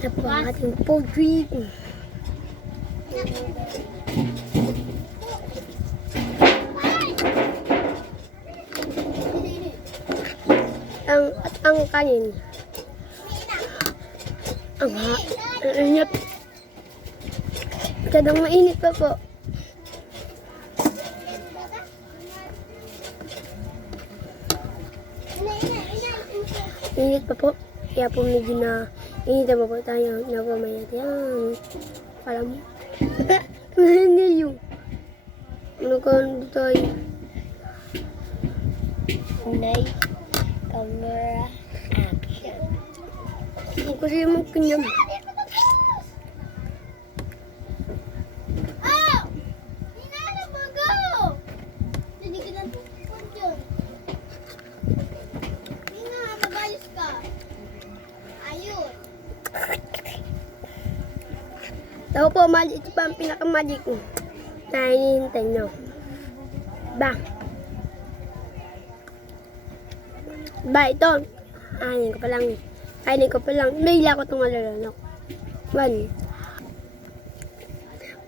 Ito po ang ating poultry. Ang kanin. Ang init. Masyadong mainit pa po. Init pa po. Kaya po medyo na init na po tayo. Na po mayat yan. Para mo. Hindi yung. Ano ko dito ay. Nay. Camera. Action. Ang kasi mo kanyang. Tao po, magic. Ito pa ang pinaka-magic ko. Na hinihintay nyo. Ba? Ba, ito. Kainin ko pa lang. Kainin ko pa lang. Naila ko itong alalanok. One.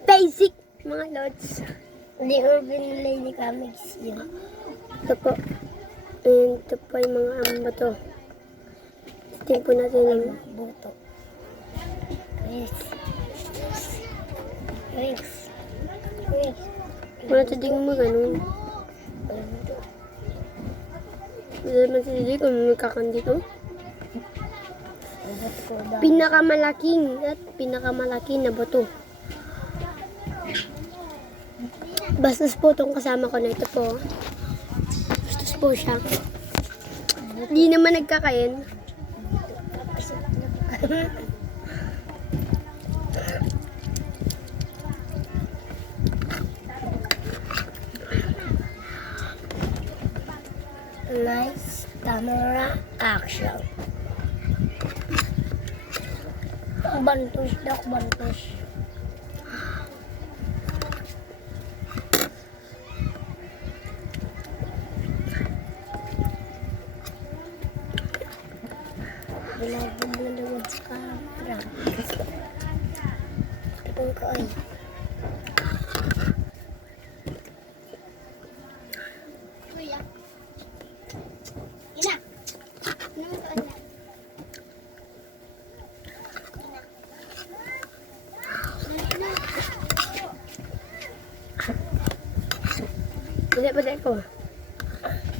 Basic, mga lods. Hindi ko binulay ni Kamix yun. Ito po. Ito po yung mga bato. Tingnan po natin ang buto. Yes. Wings. Wala tadig mo ganun. Wala naman tadig kung magkakandito. Pinakamalaki na bato. Bastos po itong kasama ko na ito po. Bastos po siya. Hindi naman nagkakain. Nice camera action. Bantus dak bantus. Binabulunod sa camera. Itong kain. Badai ko.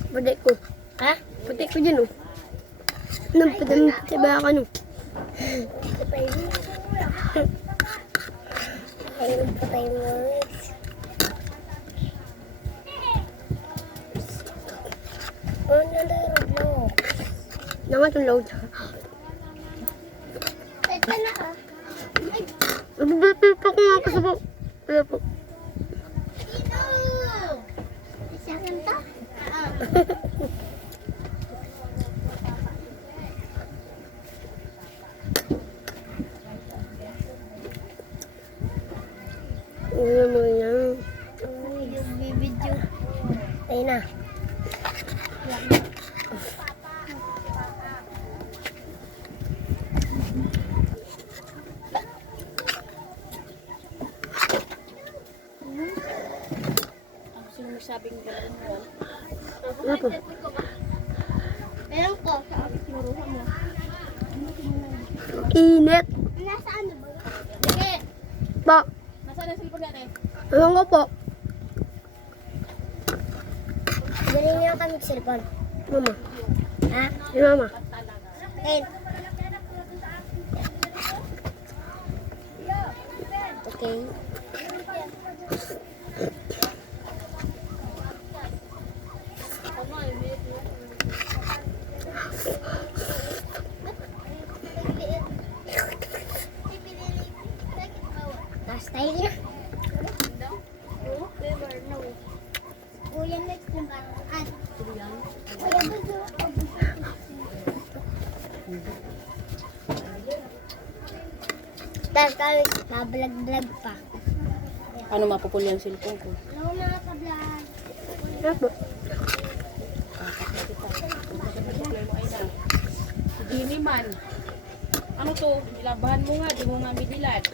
Badai ko. Ha? Badai ko dyan, oh. Nampadam ba ka, no? Patay mo. Oh, nalarog mo. Nangatong load. Ito na, ah. Nabibip ako nga kasi po. Wala po. Ulo mo yan. Video. Ayun na. Sabing gano'n mo. Ano po? Meron ko sa maruha mo. Init. Nasaan na ba? Sige. Po. Nasaan na silipon natin? Ewan ko po. Dali niyo kami sa silipon. Mama. Ha? Si mama. Okay. Okay. Tayo na. Kuya next yung karaan. Kuya budo. Tapos kami, mabalag-balag pa. Ano mapupul yung cellphone ko? Hello mga ka-vlog. Ano po? Si Dini man. Ano to? Nilabahan mo nga, di mo mamidilan.